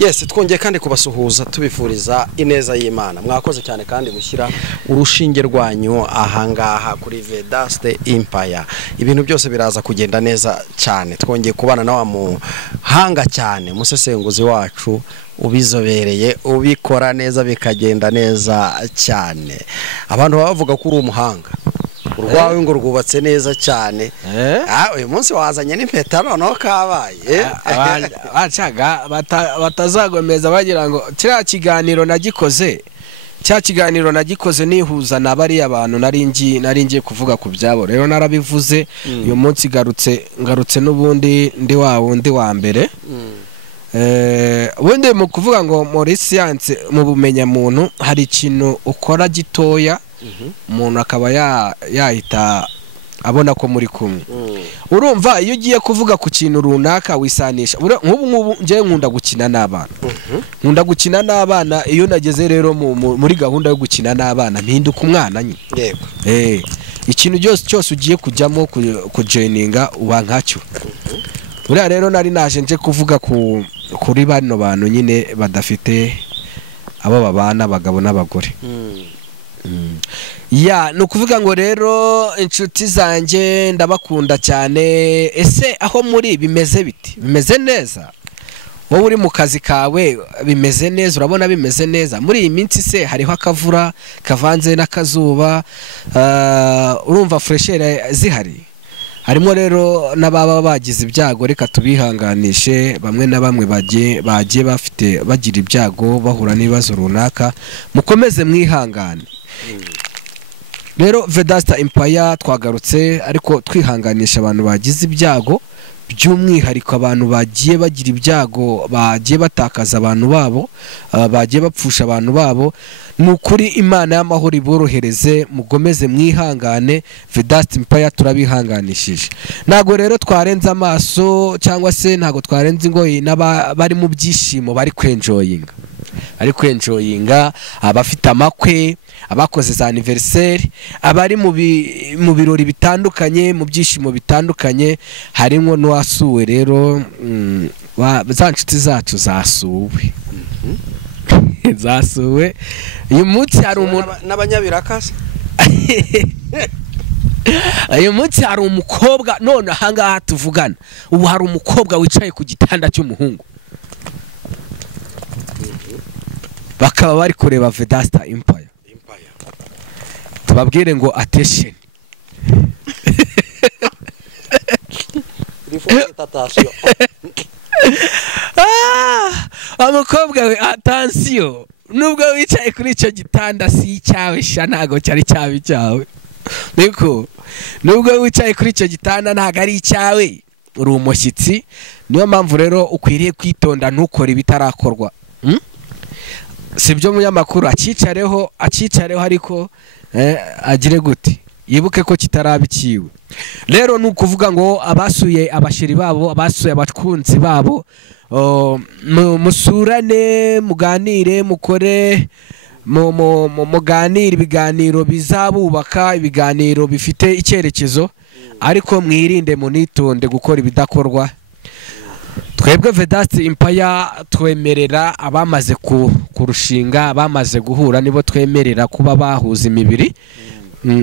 Yes, twongeye kandi kubasuhuza tubifuriza ineza y'Imana. Mwakoze cyane kandi gushyira urushinge rwanyu ahangaha kuri Vedaste Empire. Ibintu byose biraza kugenda neza cyane. Twongeye kubana na wa muhanga cyane, musesenguzi wacu ubizobereye, ubikora neza bikagenda neza cyane. Abantu bavuga ko uri umuhanga. Urwawe ngo rwubatse neza cyane. Uyu munsi wazanye n'impeta noneho kabaye. Bacaga batazagomeza bagira ngo kiriya kiganiro nagikoze nihuza na bari abantu nari ngiye kuvuga ku byabo. Rero narabivuze uyu munsi ngarutse n'ubundi ndi wundi wa mbere. Ubundi mu kuvuga ngo muri science mu bumenya muntu hari ikintu ukora gitoya umuntu akaba yahita abona ko muri kumwe. Urumva iyo ugiye kuvuga ku kintu runaka wisanisha. Nk'ubu ngiye nkunda gukina n'abana. Iyo nageze rero muri gahunda yo gukina n'abana mpinduka umwana nyine. Yego. Ikintu cyose ugiye kujyamo kujoininga uba nkacyo. Uriya rero nari naje nje kuvuga kuri bano bantu nyine badafite abo babana abagabo n'abagore. Ni ukuvuga ngo rero inshuti zanjye ndabakunda cyane. Ese aho muri bimeze biti? Bimeze neza? Wowe uri mu kazi kawe bimeze neza? Urabona bimeze neza? Muri iyi minsi se hariho akavura kavanze n'akazuba, urumva freshere zihari? Harimo rero n'ababa bagize ibyago, reka tubihanganishe. Bamwe na bamwe bagiye bagira ibyago bahura n'ibibazo runaka, mukomeze mwihangane. Rero Vedaste Empire twagarutse ariko twihanganisha abantu bagize ibyago, by'umwihariko abantu bagiye bagira ibyago, bagiye batakaza abantu babo, bagiye bapfusha abantu babo. Nukuri Imana y'amahoro iborohereze, mugomeze mwihangane. Vedaste Empire turabihanganishije. Nago rero twarenza amaso cyangwa se nago twarenza ingoyi bari mu byishimo, bari kwenjoyinga, abafite amakwe, abakoze za anniversaire, abari mu birori bitandukanye, mu byishimo bitandukanye. Harimo n'uwasuwe rero, za nshuti zacu zasuwe. Zasuwe uyu munsi hari umuntu n'abanyabirakase. Uyu munsi hari umukobwa none ahangaha tuvugana. Ubu hari umukobwa wicaye ku gitanda cy'umuhungu, bakaba bari kureba Vedaste Empire. Tubabwire ngo attention. Umukobwa we attention, nubwo wicaye kuri icyo gitanda si icyawe sha, ntago cyari cyawe. Niko nubwo wicaye kuri icyo gitanda ntago ari icyawe, uri umushyitsi. Niyo mpamvu rero ukwiriye kwitonda ntukore ibitarakorwa. Sibyo munyamakuru, acicareho ariko agire gute, yibuke ko kitarabikiwe. Rero nukuvuga ngo abasuye abashiri babo, abasuye abakunzi babo, musurane, muganire, mukore muganire ibiganiro bizabubaka, ibiganiro bifite icyerekezo, ariko mwirinde munitonde gukora ibidakorwa. Twebwe Vedaste Empire twemerera abamaze kurushinga, abamaze guhura nibo twemerera kuba bahuza imibiri.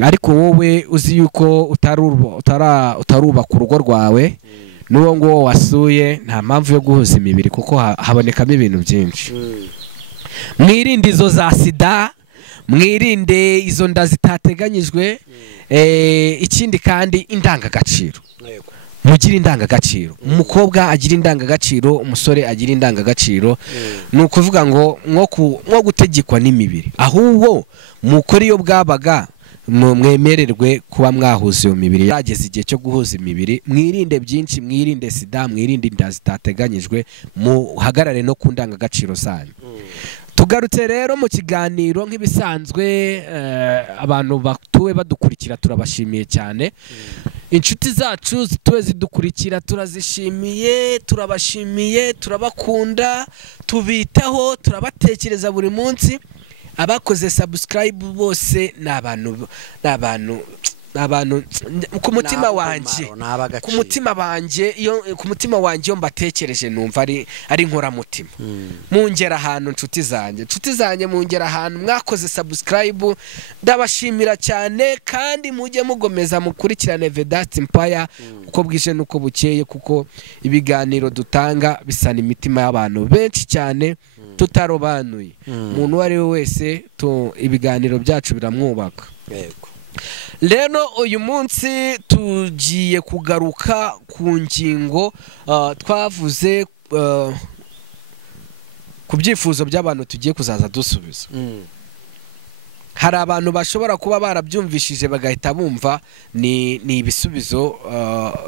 Ariko wowe uzi yuko utarubaka urugo rwawe, n'uwo ngo wasuye, nta mpamvu yo guhuza imibiri kuko habonekamo ibintu byinshi. Mwirinde izo za sida, mwirinde izo nda zitateganyijwe. Ikindi kandi indangagaciro, mugire indangagaciro. Umukobwa agira indangagaciro, umusore agira indangagaciro. Ni ukuvuga ngo nko gutegekwa n'imibiri, ahubwo mukora iyo bwabaga mwemererwe kuba mwahuza iyo mibiri. Yageze igihe cyo guhuza imibiri, mwirinde byinshi, mwirinde sida, mwirinde inda zitateganyijwe, muhagarare no ku ndangagaciro zanyu. Tugarutse rero mu kiganiro nk'ibisanzwe, abantu batuwe badukurikira turabashimiye cyane. Inshuti zacu zituwe zidukurikira turazishimiye, turabashimiye, turabakunda, tubitaho, turabatekereza buri munsi. Abakoze subscribe bose n'abantu abantu ku mutima wanjye ku mutima wanjye iyo mbatekereje numva ari inkoramutima. Mungera ahantu inshuti zanjye mungera ahantu mwakoze subscribe, ndabashimira cyane kandi mujye mugomeza mukurikirane Vedaste Empire uko bwije nuko bukeye, kuko ibiganiro dutanga bisana imitima y'abantu benshi cyane tutarobanuye. Umuntu uwo ari we wese ibiganiro byacu biramwubaka. Yego. Rero uyu munsi tugiye kugaruka ku ngingo twavuze ku byifuzo by'abantu tugiye kuzaza dusubiza. Hari abantu bashobora kuba barabyumvishije bagahita bumva ni ibisubizo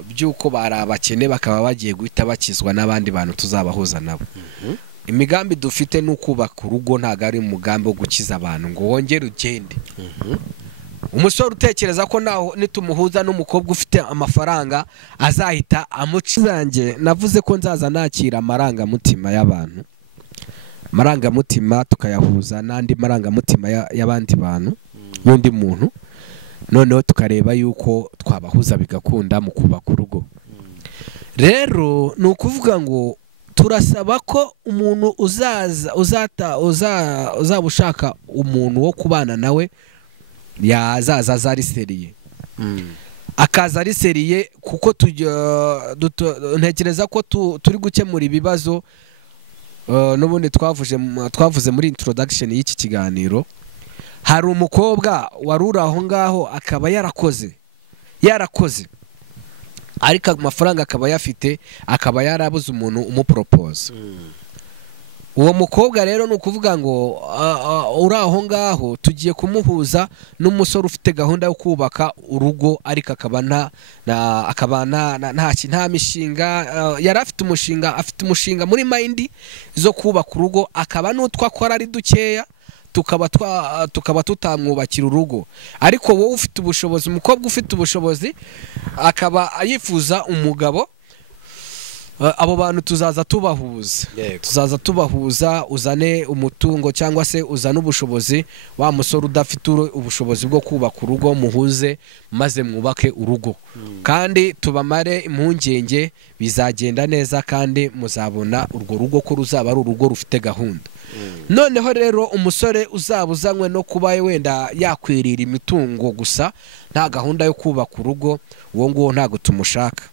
by'uko bari abakene bakaba bagiye guhita bakizwa n'abandi bantu tuzabahuza nabo. Imigambi dufite ni ukubaka urugo, ntabwo ari umugambi wo gukiza abantu ngo wongere ugende. Umusore utekereza ko naho nitumuhuza n'umukobwa ufite amafaranga azahita amucizange, navuze ko nzaza nakira amarangamutima y'abantu, amarangamutima tukayahuza n'andi marangamutima y'abandi bantu y'undi muntu, noneho tukareba yuko twabahuza bigakunda mu kubaka urugo. Rero ni ukuvuga ngo turasaba ko umuntu uzaba ushaka umuntu wo kubana nawe yazaza azari seriye, akaza ari seriye, kuko ntekereza ko turi gukemura ibibazo n'ubundi twavuze muri introduction y'iki kiganiro. Hari umukobwa waruri aho ngaho akaba yarakoze ariko amafaranga akaba yafite, akaba yarabuze umuntu umupropose. Uwo mukobwa rero ni ukuvuga ngo uri aho ngaho tugiye kumuhuza n'umusore ufite gahunda yo kubaka urugo, ariko akaba nta mishinga yari afite. Umushinga muri mind zo kubaka urugo, akaba n'utwo akora ari dukeya, tukaba tutamwubakira urugo. Ariko wowe ufite ubushobozi, umukobwa ufite ubushobozi akaba yifuza umugabo, abo bantu tuzaza tubahuza, uzane umutungo cyangwa se uzane ubushobozi. Wa musore udafite ubushobozi bwo kubaka urugo muhuze, maze mwubake urugo, kandi tubamare impungenge, bizagenda neza kandi muzabona urwo rugo ko ruzaba ari urugo rufite gahunda. Noneho rero umusore uzaba uzanywe no kuba wenda yakwirira imitungo gusa, nta gahunda yo kubaka urugo, uwo nguwo ntago tumushaka.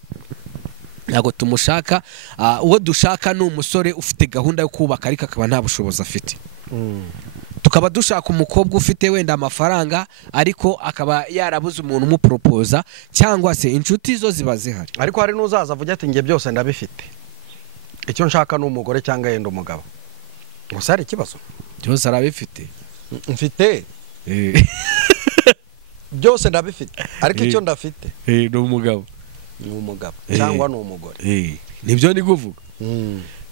Uwo dushaka ni umusore ufite gahunda yo kubaka ariko akaba nta bushobozi afite. Tukaba dushaka umukobwa ufite wenda amafaranga ariko akaba yarabuze umuntu umuporopoza, cyangwa se inshuti zo ziba zihari. Ariko hari n'uzaza avuga ati ngiye byose ndabifite, icyo nshaka ni umugore cyangwa yenda umugabo. Gusa hari ikibazo, byose arabifite. Mfite byose ndabifite, ariko icyo ndafite ni umugabo. Ni umugabo cyangwa ni umugore. Nibyo ni kuvuga.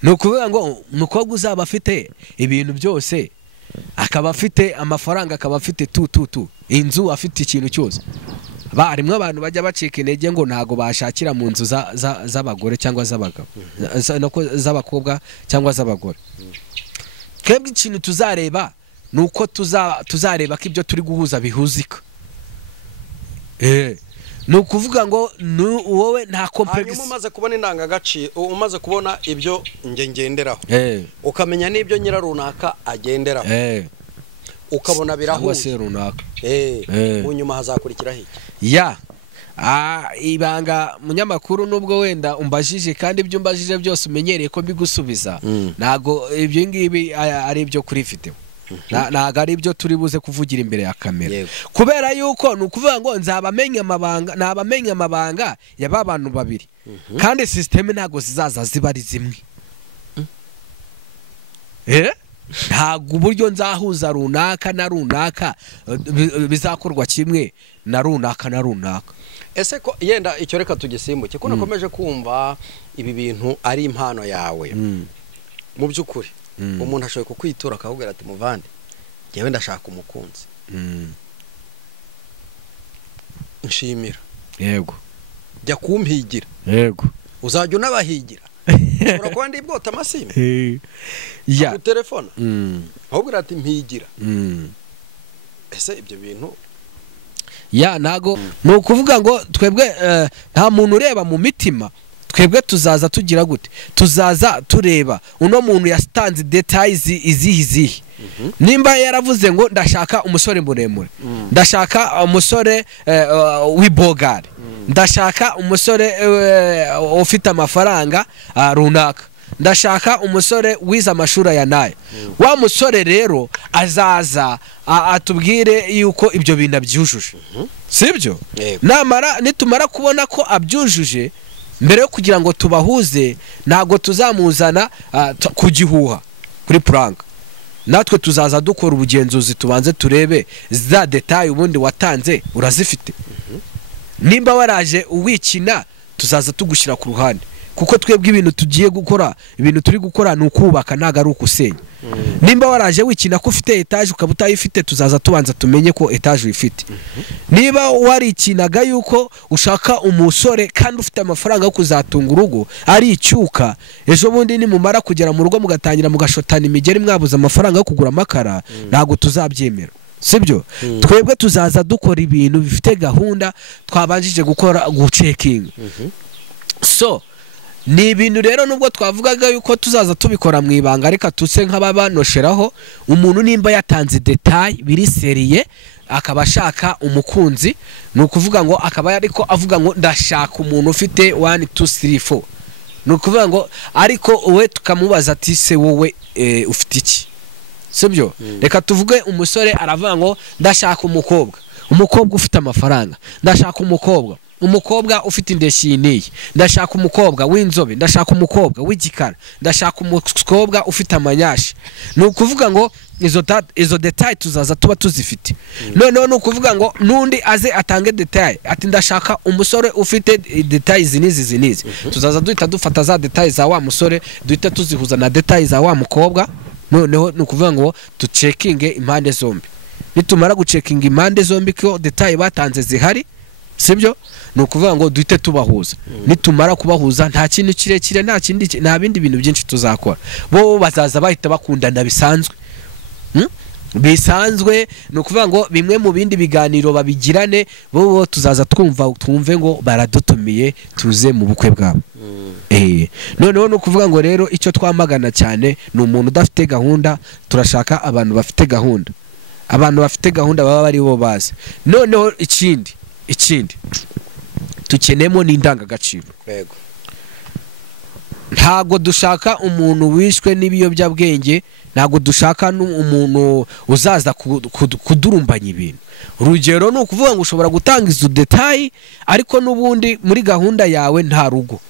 Ni ukuvuga ngo umukobwa uzaba afite ibintu byose, akaba afite amafaranga, akaba afite inzu, afite ikintu cyose. Harimo abantu bajya bacika intege ngo ntago bashakira mu nzu z'abagore cyangwa z'abagabo, z'abakobwa cyangwa z'abagore. Twebwe ikintu tuzareba ni uko tuzareba ko ibyo turi guhuza bihuzika. Ni ukuvuga ngo wowe nta complex. Hanyuma umaze kubona indangagaciro, umaze kubona ibyo ngenderaho, ukamenya n'ibyo nyira runaka agenderaho, ukabona birahuze runaka, unyuma hazakurikiraho iki? Ibanga munyamakuru, nubwo wenda umbajije kandi ibyo umbajije byose umenyereye ko bigusubiza, ntago ibyo ngibi ari ibyo kuri video, ntago ari ibyo turi buze kuvugira imbere ya kamera, kubera yuko ni ukuvuga ngo nzabamenya amabanga y'aba bantu babiri, kandi systeme ntago zizaza ziba ari zimwe. Ntago uburyo nzahuza runaka na runaka bizakorwa kimwe na runaka na runaka. Ese ko yenda icyo reka tugisimbuke, ko nakomeje kumva ibi bintu ari impano yawe. Mu by'ukuri umuntu ashoboye kukwitura akakubwira ati muvande, ngewe ndashaka umukunzi, nshimira, yego, jya kumpigira, yego, uzajya unabahigira. Urakora ndi bwota amasimbi ku telefone, ahubwira ati mpigira. Ese ibyo bintu ya ntago ni ukuvuga ngo twebwe nta muntu ureba mu mitima, twebwe tuzaza tugira gute, tuzaza tureba uno muntu yastanze details izihi nimba yaravuze ngo ndashaka umusore muremure, ndashaka umusore w'ibogari, ndashaka umusore ufite amafaranga runaka, ndashaka umusore wize amashuri ya nayo, wa musore rero azaza atubwire yuko ibyo bintu abyujuje, sibyo? Nitumara kubona ko abyujuje, mbere yo kugira ngo tubahuze ntago tuzamuzana kugihuha kuri prank, natwe tuzaza dukora ubugenzuzi, tubanze turebe za detail ubundi watanze urazifite. Nimba waraje uwikina tuzaza tugushyira ku ruhande, kuko twebwe ibintu tugiye gukora, ibintu turi gukora ni ukubaka, ntago ari ukusenya. Nimba waraje wikina ko ufite etage ukaba utayifite, tuzaza tubanza tumenye ko etage uyifite. Niba warikinaga yuko ushaka umusore kandi ufite amafaranga yo kuzatunga urugo ari icyuka, ejo bundi nimumara kugera mu rugo mugatangira mugashotana imigeri mwabuze amafaranga yo kugura amakara, ntago tuzabyemera, sibyo? Twebwe tuzaza dukora ibintu bifite gahunda, twabanjije gukora gucekinga. So ni ibintu rero nubwo twavugaga yuko tuzaza tubikora mu ibanga, ariko tuse nk'ababanosheraho umuntu nimba yatanze detail biri seriye, akaba ashaka umukunzi, ni ukuvuga ngo akaba ariko avuga ngo ndashaka umuntu ufite 1 2 3 4, ni ukuvuga ngo ariko we tukamubaza ati se wowe ufite iki, sibyo? Reka tuvuge umusore aravuga ngo ndashaka umukobwa ufite amafaranga, ndashaka umukobwa ufite indeshiniye, ndashaka umukobwa w'inzobe, ndashaka umukobwa w'igikara, ndashaka umukobwa ufite amanyashi. Ni ukuvuga ngo izo detail tuzaza tuba tuzifite. Noneho ni ukuvuga ngo nundi aze atange detail ati ndashaka umusore ufite details nizi, tuzaza duhita dufata za detail za wa musore, duhita tuzihuza na detail za wa mukobwa. Noneho ni ukuvuga ngo tucekinge impande zombi. Nitumara gucekinga impande zombi ko detail batanze zihari, sibyo? Ni ukuvuga ngo duhite tubahuza. Nitumara kubahuza nta kintu kirekire, nta bindi bintu byinshi tuzakora. Bo bazaza bahita bakundana bisanzwe. Bisanzwe, ni ukuvuga ngo bimwe mu bindi biganiro babigirane, bo tuzaza twumve ngo baradutumiye tuze mu bukwe bwabo. Noneho ni ukuvuga ngo rero icyo twamagana cyane ni umuntu udafite gahunda. Turashaka abantu bafite gahunda, abantu bafite gahunda baba bari bo bazi. Noneho ikindi tukenemo n'indangagaciro. Yego, ntago dushaka umuntu wishwe n'ibiyobyabwenge, ntago dushaka umuntu uzaza kudurumbanya ibintu. Urugero ni ukuvuga ngo ushobora gutanga izo detail ariko n'ubundi muri gahunda yawe nta rugo.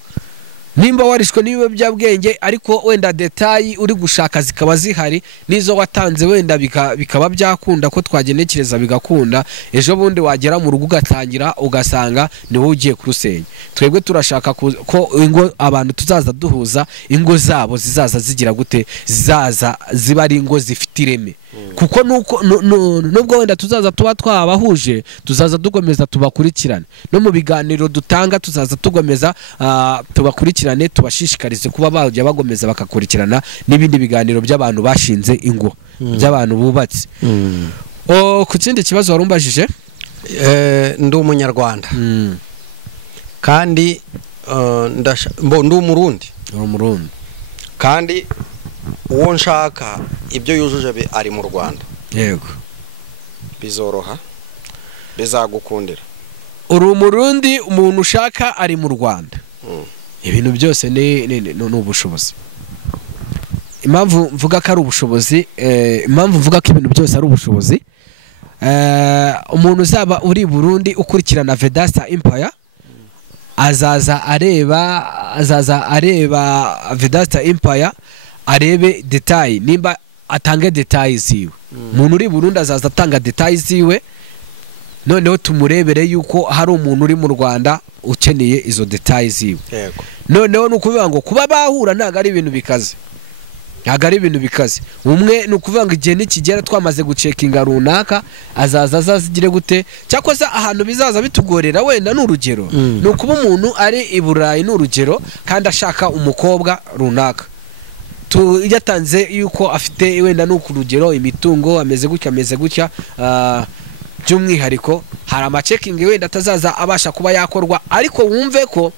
Nimba warishwe n'ibiyobyabwenge ariko wenda detail uri gushaka zikaba zihari, nizo watanze wenda bikaba byakunda ko twagenekereza bigakunda, ejo bundi wagera mu rugo ugatangira ugasanga ni wowe ugiye kurusenya. Twebwe turashaka ko ingo abantu tuzaza duhuza, ingo zabo zizaza zigira gute, zizaza ziba ari ingo zifite ireme. Kuko nubwo wenda tuzaza tuba twabahuje, tuzaza dukomeza tubakurikirane no mu biganiro dutanga, tuzaza tugomeza tubakurikirane, tubashishikarize kuba bajya bagomeza bakakurikirana n'ibindi biganiro by'abantu bashinze ingo, by'abantu bubatse. Ku kindi kibazo warumbajije, ndi umunyarwanda kandi ndi umurundi kandi uwo nshaka ibyo yujuje ari mu Rwanda. Yego, bizoroha, bizagukundira. uri umurundi, umuntu ushaka ari mu Rwanda. Ibintu byose ni ubushobozi. Impamvu mvuga ko ari ubushobozi, impamvu mvuga ko ibintu byose ari ubushobozi, umuntu uzaba uri Burundi ukurikirana Vedasta Empire azaza areba Vedasta Empire, arebe detail, nimba atange detail ziwe. Umuntu uri Burundi azaza atanga detail ziwe, noneho tumurebere yuko hari umuntu uri mu Rwanda ukeneye izo detail ziwe. Yego, noneho nukuvuga ngo kuba bahura ntago ari ibintu bikaze, umwe nukuvuga ngo igihe nikigera twamaze gucekinga runaka azaza azazigire gute, cyakoze ahantu bizaza bitugorera wenda n'urugero nukuba umuntu ari i Burayi n'urugero kandi ashaka umukobwa runaka, yatanze yuko afite wenda n'ukurugero imitungo ameze gutya by'umwihariko hari amacekingi wenda atazaza abasha kuba yakorwa, ariko wumve ko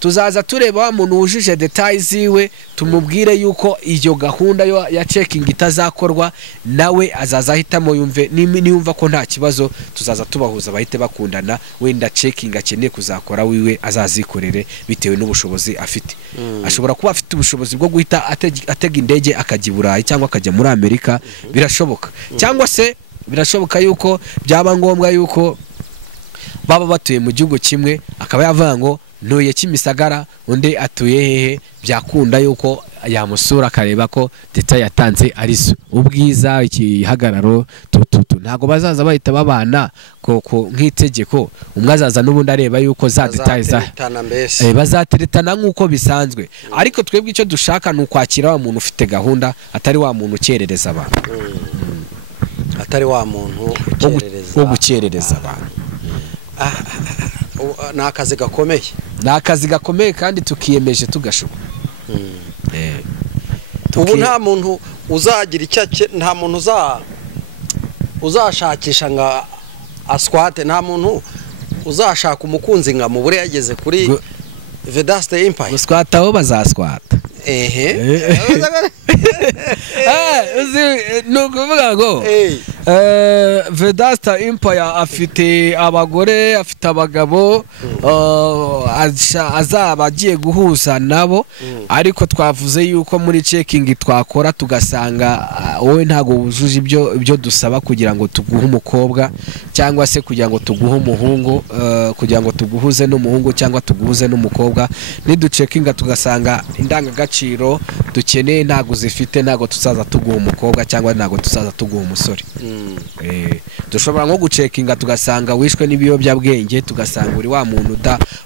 tuzaza tureba wa muntu wujuje details ziwe, tumubwire yuko iyo gahunda ya checking itazakorwa, nawe azaza ahitamo yumve niyumva ko nta kibazo, tuzaza tubahuza bahite bakundana, wenda checking akeneye kuzakora wiwe azazikorere bitewe n'ubushobozi afite. Ashobora kuba afite ubushobozi bwo guhita atega indege akajya i Burayi cyangwa akajya muri Amerika, birashoboka. Cyangwa se birashoboka yuko byaba ngombwa yuko baba batuye mu gihugu kimwe, akaba yavuga ngo ntuye Kimisagara undi atuye hehe, byakunda yuko yamusura akareba ko detail yatanze ari zo. Ubwiza, ikihagararo, ntago bazaza bahita babana ko nk'itegeko, umwe azaza n'ubundi areba yuko za details bazateretana nk'uko bisanzwe. Ariko twebwe icyo dushaka ni ukwakira wa muntu ufite gahunda, atari wa muntu ukerereza abantu, atari wa muntu ukerereza abantu. Ni akazi gakomeye, ni akazi gakomeye kandi tukiyemeje tugashoboka. Ubu nta muntu uzagira icyo, nta muntu uzashakisha nga aswate, nta muntu uzashaka umukunzi nga mubure yageze kuri Vedaste Empire. Guswata aho bazaswata. Nukuvuga ngo Vedaste Empire afite abagore, afite abagabo, azaba agiye guhuza nabo, ariko twavuze yuko muri checking twakora tugasanga wowe ntago wujuje ibyo dusaba kugira ngo tuguhe umukobwa, cyangwa se kugira ngo tuguhe umuhungu, kugira ngo tuguhuze n'umuhungu cyangwa tuguhuze n'umukobwa, niducekinga tugasanga indangagaciro dukeneye ntago zifite, ntago tuzaza tuguha umukobwa cyangwa ntago tuzaza tuguha umusore. Dushobora nko gucekinga tugasanga wishwe n'ibiyobyabwenge, tugasanga uri wa muntu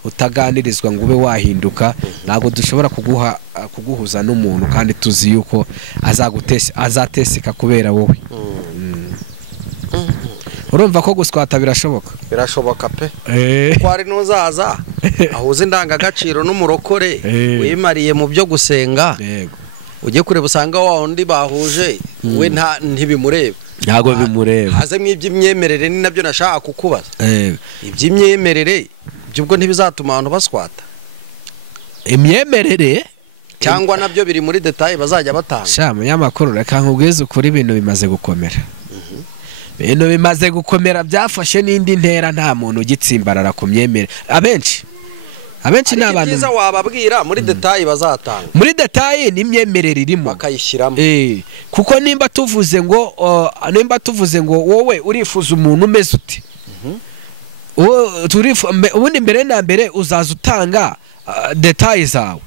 utaganirizwa ngo ube wahinduka, ntago dushobora kuguhuza n'umuntu kandi tuzi yuko azateseka kubera wowe. Urumva ko guswata birashoboka? Birashoboka pe. Ko ari nuzaza ahuza indangagaciro n'umurokore wimariye mu byo gusenga, ujye kureba usanga wa undi bahuje we ntibimureba, ntago bimureba. Haze mw'iby'imyemerere ni nabyo nashaka kukubaza. Iby'imyemerere byubwo ntibizatuma abantu baswata? Imyemerere cyangwa nabyo biri muri detail bazajya batanga? Sha munyamakuru, reka nkubwize ukuri, ibintu bimaze gukomera. Ibintu bimaze gukomera, byafashe n'indi ntera, nta muntu ugitsimbarara ku myemerere. Abenshi n'abantu byiza wababwira muri detail bazatanga. Muri detail ni imyemerere irimo bakayishyiramo. Kuko nimba tuvuze ngo wowe urifuza umuntu umeze uti, ubundi mbere na mbere uzaza utanga detail zawe.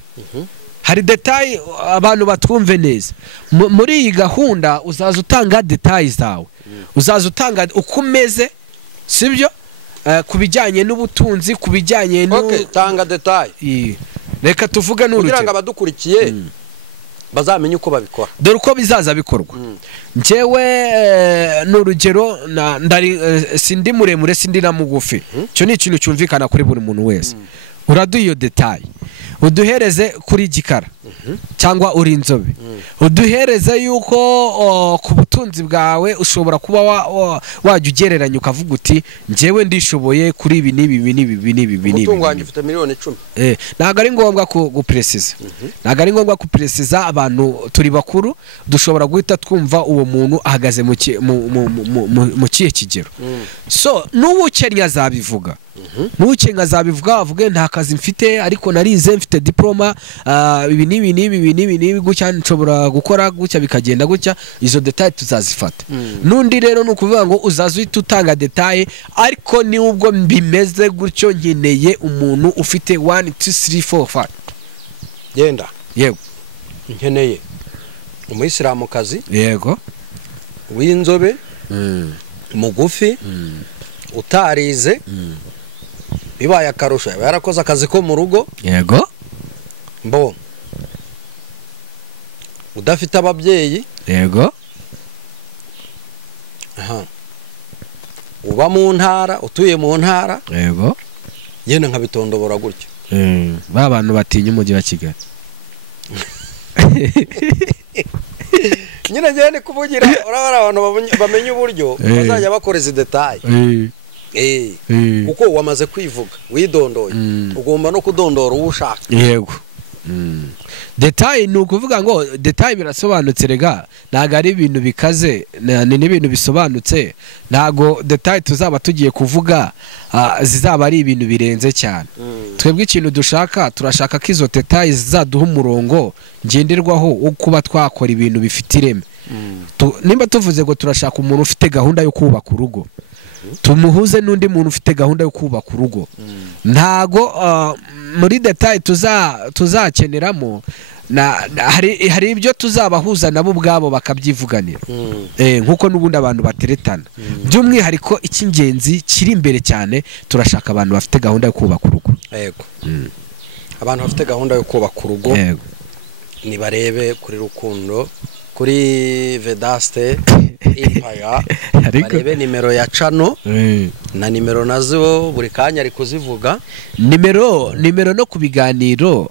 Hari detail abantu batwumve neza, muri iyi gahunda uzaza utanga detail zawe, uzaza utanga uko umeze, sibyo? Kubijyanye n'ubutunzi, kubijyanye tanga detail. Reka tuvuge n'urugero kugira ngo abadukurikiye bazamenye uko babikora, dore uko bizaza bikorwa. Njewe n'urugero, sindi muremure sindi na mugufi, cyo ni ikintu cyumvikana kuri buri muntu wese. Uraduha iyo detail, uduhereze kuri gikara cyangwa uri inzobe, uduhereze yuko ku butunzi bwawe ushobora kuba wajya ugereranya ukavuga uti njyewe ndishoboye kuri ibi n'ibi. Umutungo wanjye ufite miliyoni 10. Ntabwo ari ngombwa gupresiza, ntabwo ari ngombwa gupresiza. Abantu turi bakuru, dushobora guhita twumva uwo muntu ahagaze mu kihe kigero. So n'uwukenya azabivuga, n'ukenga azabivuga, avuge nta kazi mfite ariko narize, mfite diploma, ibi n'ibi gutya nshobora gukora gutya, bikagenda gutya. Izo detail tuzazifata. Nundi rero nukuvuga ngo uzaza uhita utanga detail, ariko ni ubwo bimeze gutyo, nkeneye umuntu ufite 1 2 3 4 5. Yenda yego, nkeneye umuyisilamukazi, yego, w'inzobe, mugufi, utarize, bibaye akarusho yarakoze akazi ko mu rugo, yego, mbo udafite ababyeyi, yego, uba mu ntara, utuye mu ntara, yego, yenda nkabitondobora gutyo. Ba bantu batinya umujyi wa Kigali. Nyine njye ni kuvugira urabara abantu bamenye uburyo bazajya bakora izi detail. kuko wamaze kwivuga widondoye ugomba no kudondora uwo ushaka. Yego. Detail ni ukuvuga ngo detail birasobanutse rega, ntago ari ibintu bikaze, ni n'ibintu bisobanutse. Ntago detail tuzaba tugiye kuvuga zizaba ari ibintu birenze cyane. Twebwe ikintu dushaka, turashaka ko izo detail zizaduha umurongo ngenderwaho wo kuba twakora ibintu bifite ireme. Nimba tuvuze ngo turashaka umuntu ufite gahunda yo kubaka urugo, tumuhuze n'undi muntu ufite gahunda yo kubaka urugo. Ntago muri detail tuzakeneramo hari ibyo tuzabahuza nabo ubwabo bakabyivuganira, nkuko n'ubundi abantu bateretana. By'umwihariko icy'ingenzi kiri imbere cyane, turashaka abantu bafite gahunda yo kubaka urugo. Yego. Abantu bafite gahunda yo kubaka urugo ni barebe kuri Rukundo, kuri Vedaste Empire, barebe nimero ya channel na nimero nazo buri kanya ari kuzivuga. Nimero no kubiganiro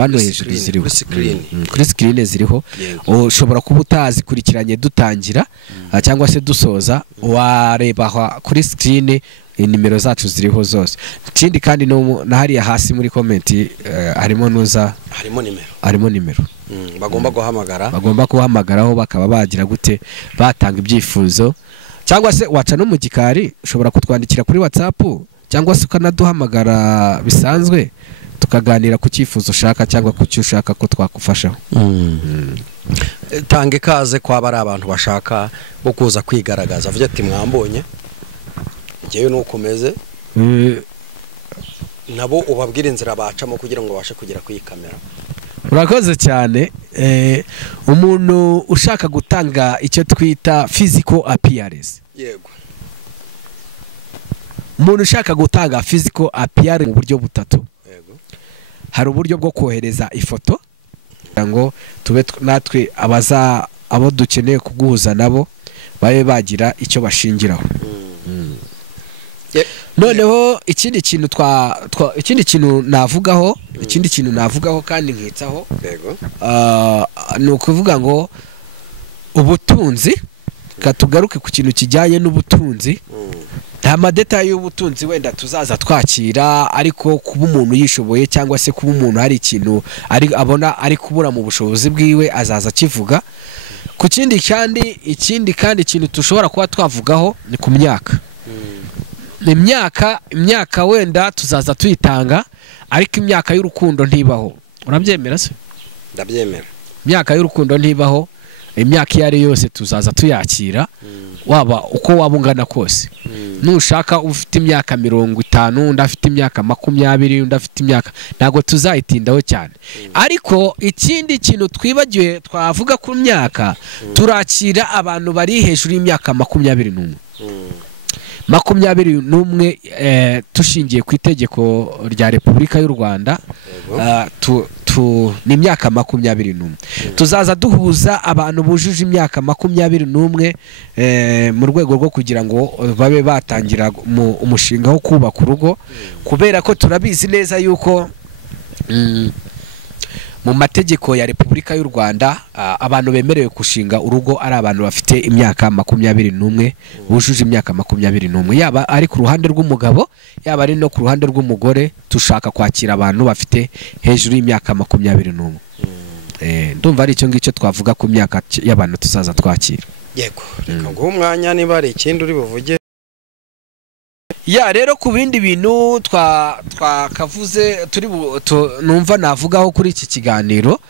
hano hejuru ziriho kuri screen ziriho. Ushobora kuba utazikurikiranye dutangira cyangwa se dusoza, wareba kuri screen nimero zacu ziriho zose. Ikindi kandi na hariya hasi muri comment harimo nimero bagomba guhamagaraho, bakaba bagira gute, batanga ibyifuzo, cyangwa se waca no mu gikari ushobora kutwandikira kuri WhatsApp, cyangwa se ukanaduhamagara bisanzwe tukaganira ku cyifuzo ushaka cyangwa ku cyo ushaka ko twakufashaho. Tanga ikaze kwa bari abantu bashaka bo kuza kwigaragaza, avuga ati mwambonye ngewe nukomeze, nabo ubabwira inzira bacamo kugira ngo bashe kugera ku kamera. Urakoze cyane. Umuntu ushaka gutanga icyo twita physical appearance. Yego. Umuntu ushaka gutanga physical appearance mu buryo butatu. Yego. Hari uburyo bwo kohereza ifoto ngo tube natwe abo dukeneye kuguhuza nabo babe bagira icyo bashingiraho. Noneho ikindi kintu navugaho kandi nkitsaho, ni ukuvuga ngo ubutunzi, katugaruke ku kintu kijyanye n'ubutunzi. Nta madeta y'ubutunzi wenda tuzaza twakira, ariko kuba umuntu yishoboye cyangwa se kuba umuntu hari ikintu abona ari kubura mu bushobozi bwiwe azaza kivuga. Ku ikindi kandi ikintu dushobora kuba twavugaho ni ku myaka. Imyaka wenda tuzaza tuyitanga, ariko imyaka y'urukundo ntibaho. Urabyemera se? Ndabyemera. Imyaka y'urukundo ntibaho. Imyaka iyo ari yose tuzaza tuyakira, waba uko wabungana kose. Nushaka ufite imyaka 50, undi afite imyaka 20, undi afite imyaka, ntago tuzayitindaho cyane. Ariko ikindi kintu twibagiwe twavuga ku myaka, turakira abantu bari hejuru y'imyaka 21. 21 tushingiye ku itegeko rya Repubulika y'u Rwanda, ni imyaka 21. Tuzaza duhuza abantu bujuje imyaka 21 mu rwego rwo kugira ngo babe batangira umushinga wo kubaka urugo, kubera ko turabizi neza yuko mu mategeko ya Repubulika y'u Rwanda abantu bemerewe gushinga urugo ari abantu bafite imyaka 21, bujuje imyaka 21, yaba ari ku ruhande rw'umugabo yaba ari no ku ruhande rw'umugore. Tushaka kwakira abantu bafite hejuru y'imyaka 21. Ndumva ari icyo ngicyo twavuga ku myaka y'abantu tuzaza twakira. Yego, reka ngo umwanya niba ari ikindi uri buvuge. Rero ku bindi bintu twakavuze numva navugaho kuri iki kiganiro,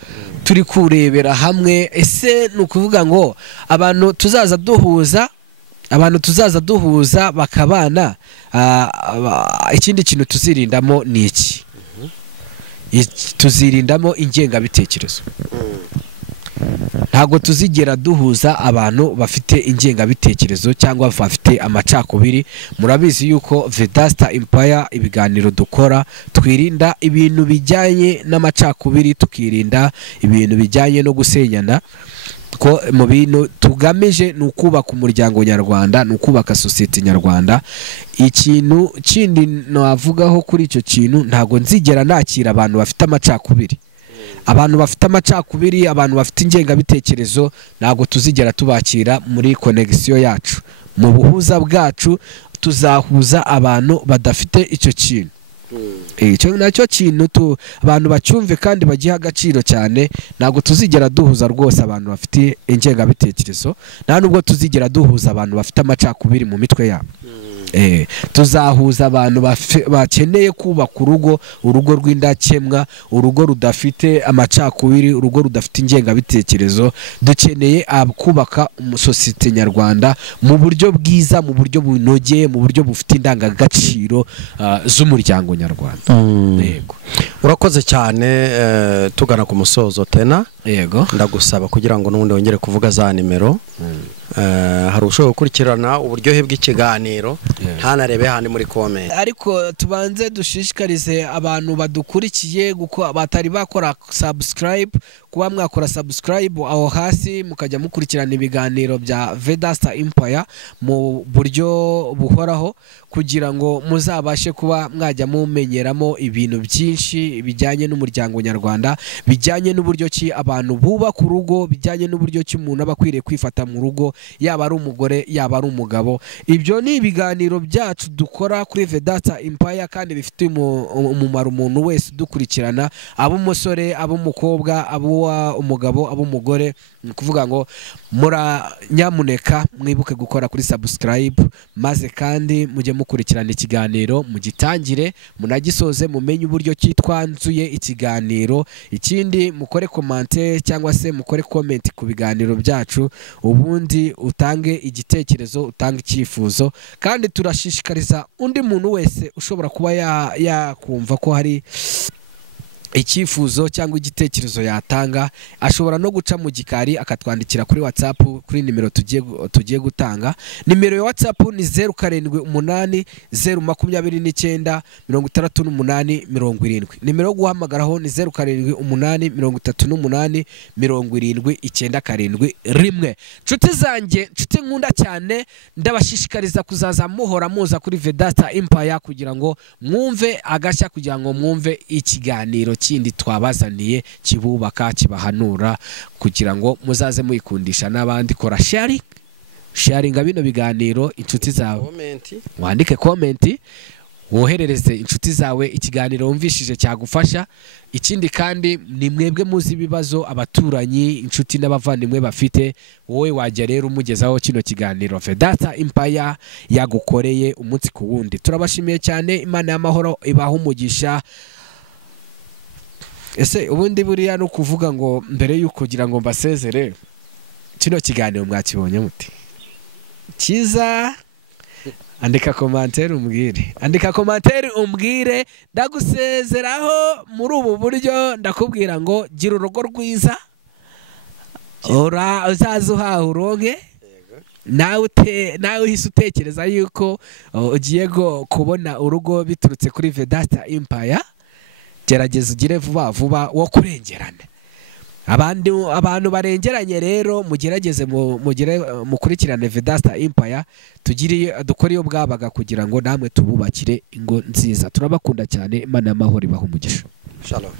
turi kurebera hamwe ese ni ukuvuga ngo abantu tuzaza bakabana, ikindi kintu tuzirindamo ni iki? Tuzirindamo ingengabitekerezo. Ntago tuzigera duhuza abantu bafite ingengabitekerezo cyangwa bafite amacakubiri. Murabizi yuko Vedaste Empire ibiganiro dukora twirinda ibintu bijyanye n'amacakubiri, tukirinda ibintu bijyanye no gusenyana, ko mu bintu tugamije ni ukubaka umuryango nyarwanda, ni ukubaka sosiyete nyarwanda. Ikintu kindi navugaho kuri icyo kintu, ntago nzigera nakira abantu bafite amacakubiri. Abantu bafite amacakubiri, abantu bafite ingengabitekerezo, ntago tuzigera tubakira muri connection yacu, mu buhuza bwacu. tuzahuza abantu badafite icyo kintu. Icyo nacyo kintu abantu bacyumve kandi bagiha agaciro cyane. Ntabwo tuzigera duhuza rwose abantu bafite ingengabitekerezo, nta nubwo tuzigera duhuza abantu bafite amacakubiri mu mitwe yabo. Tuzahuza abantu bakeneye kubaka urugo rw'indakemwa, urugo rudafite amacakubiri, urugo rudafite ingengabitekerezo. Dukeneye kubaka sosiyete nyarwanda mu buryo bwiza, mu buryo bunogeye, mu buryo bufite indangagaciro z'umuryango nyarwanda. Yego, urakoze cyane. Tugana ku musozo Tena, yego, ndagusaba kugira ngo n'ubundi wongere kuvuga za nimero. Hari ushobora gukurikirana uburyohe bw'ikiganiro ntanarebe handi muri comment, ariko tubanze dushishikarize abantu badukurikiye batari bakora subscribe kuba mwakora subscribe aho hasi, mukajya mukurikirana ibiganiro bya Vedaste Empire mu buryo buhoraho, kugira ngo muzabashe kuba mwajya mumenyeramo ibintu byinshi bijyanye n'umuryango nyarwanda, bijyanye n'uburyo ki abantu bubaka urugo, bijyanye n'uburyo ki umuntu aba akwiriye kwifata mu rugo, yaba ari umugore yaba ari umugabo. Ibyo ni ibiganiro byacu dukora kuri Vedaste Empire kandi bifite umumaro umuntu wese dukurikirana, abo umusore, abo umukobwa, abo umugabo, abo umugore. Ni kuvuga ngo nyamuneka mwibuke gukora kuri subscribe, maze kandi mujye mukurikirana ikiganiro, mugitangire munagisoze, mumenye uburyo cyitwanzuye ikiganiro. Ikindi mukore commentaire cyangwa se mukore comment ku biganiro byacu, ubundi utange igitekerezo, utange icyifuzo. Kandi turashishikariza undi muntu wese ushobora kuba yakumva ko hari icyifuzo cyangwa igitekerezo yatanga, ashobora no guca mu gikari akatwandikira kuri WhatsApp kuri nimero tugiye gutanga. Nimero ya WhatsApp ni 0788296870. Nimero yo guhamagaraho ni 0788387071. Nshuti zanjye, nshuti nkunda cyane, ndabashishikariza kuzaza muhora muza kuri Vedaste Empire kugira ngo mwumve agashya, kugira ngo mwumve ikiganiro kindi twabazaniye kibubaka, kibahanura, kugira ngo muzaze muyikundisha n'abandi. Kora sharinga bino biganiro inshuti zawe, wandike comment, woherereze inshuti zawe ikiganiro wumvishije cyagufasha. Ikindi kandi ni mwebwe muzi ibibazo abaturanyi, inshuti n'abavandimwe bafite, wowe wajya rero umugezaho kino kiganiro Vedaste Empire yagukoreye umunsi ku wundi. Turabashimiye cyane, Imana y'amahoro ibaha umugisha. Ese ubundi buriya no kuvuga ngo mbere yuko kugira ngo mbasezere, kino kiganiro mwakibonye muti cyiza? Andika commentaire umbwire, ndagusezeraho muri ubu buryo. Ndakubwira ngo gira urugo rwiza, uzaze uhaha uronke. Nawe uhise utekereza yuko ugiye kubona urugo biturutse kuri Vedaste Empire. Gerageza ugire vuba vuba wo kurengerana. Abantu barengeranye rero mugerageze mukurikirane Vedaste Empire, dukore iyo bwabaga kugira ngo namwe tububakire ingo nziza. Turabakunda cyane, Imana y'amahoro ibaha umugisha. Shalom.